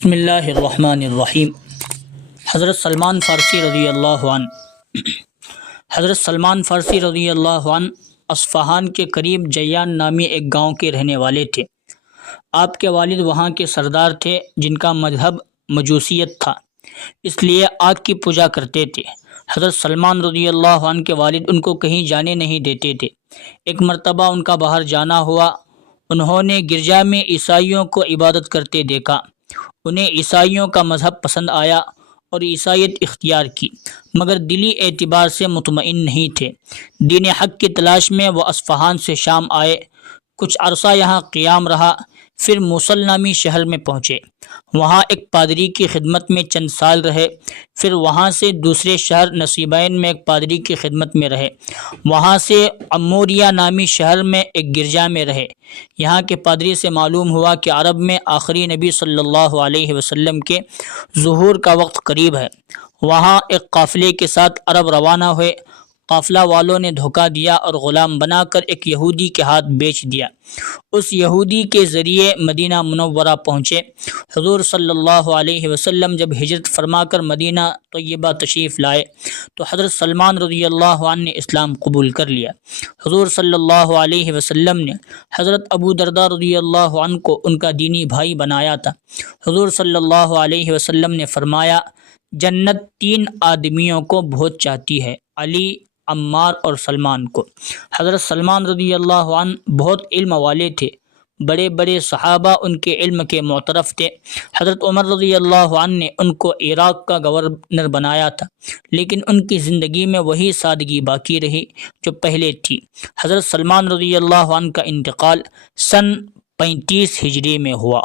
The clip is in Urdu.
بسم اللہ الرحمن الرحیم۔ حضرت سلمان فارسی رضی اللہ عنہ اصفہان کے قریب جیان نامی ایک گاؤں کے رہنے والے تھے۔ آپ کے والد وہاں کے سردار تھے جن کا مذہب مجوسیت تھا، اس لیے آگ کی پوجا کرتے تھے۔ حضرت سلمان رضی اللہ عنہ کے والد ان کو کہیں جانے نہیں دیتے تھے۔ ایک مرتبہ ان کا باہر جانا ہوا۔ انہوں نے گرجا میں عیسائیوں کو عبادت کرتے دیکھا۔ انہیں عیسائیوں کا مذہب پسند آیا اور عیسائیت اختیار کی، مگر دلی اعتبار سے مطمئن نہیں تھے۔ دین حق کی تلاش میں وہ اصفہان سے شام آئے، کچھ عرصہ یہاں قیام رہا، پھر موصل نامی شہر میں پہنچے۔ وہاں ایک پادری کی خدمت میں چند سال رہے، پھر وہاں سے دوسرے شہر نصیبین میں ایک پادری کی خدمت میں رہے، وہاں سے اموریہ نامی شہر میں ایک گرجا میں رہے۔ یہاں کے پادری سے معلوم ہوا کہ عرب میں آخری نبی صلی اللہ علیہ وسلم کے ظہور کا وقت قریب ہے۔ وہاں ایک قافلے کے ساتھ عرب روانہ ہوئے۔ قافلہ والوں نے دھوکہ دیا اور غلام بنا کر ایک یہودی کے ہاتھ بیچ دیا۔ اس یہودی کے ذریعے مدینہ منورہ پہنچے۔ حضور صلی اللہ علیہ وسلم جب ہجرت فرما کر مدینہ طیبہ تشریف لائے تو حضرت سلمان رضی اللہ عنہ نے اسلام قبول کر لیا۔ حضور صلی اللہ علیہ وسلم نے حضرت ابو درداء رضی اللہ عنہ کو ان کا دینی بھائی بنایا تھا۔ حضور صلی اللہ علیہ وسلم نے فرمایا، جنت تین آدمیوں کو بہت چاہتی ہے، علی، عمار اور سلمان کو۔ حضرت سلمان رضی اللہ عنہ بہت علم والے تھے، بڑے بڑے صحابہ ان کے علم کے معترف تھے۔ حضرت عمر رضی اللہ عنہ نے ان کو عراق کا گورنر بنایا تھا، لیکن ان کی زندگی میں وہی سادگی باقی رہی جو پہلے تھی۔ حضرت سلمان رضی اللہ عنہ کا انتقال سن 35 ہجری میں ہوا۔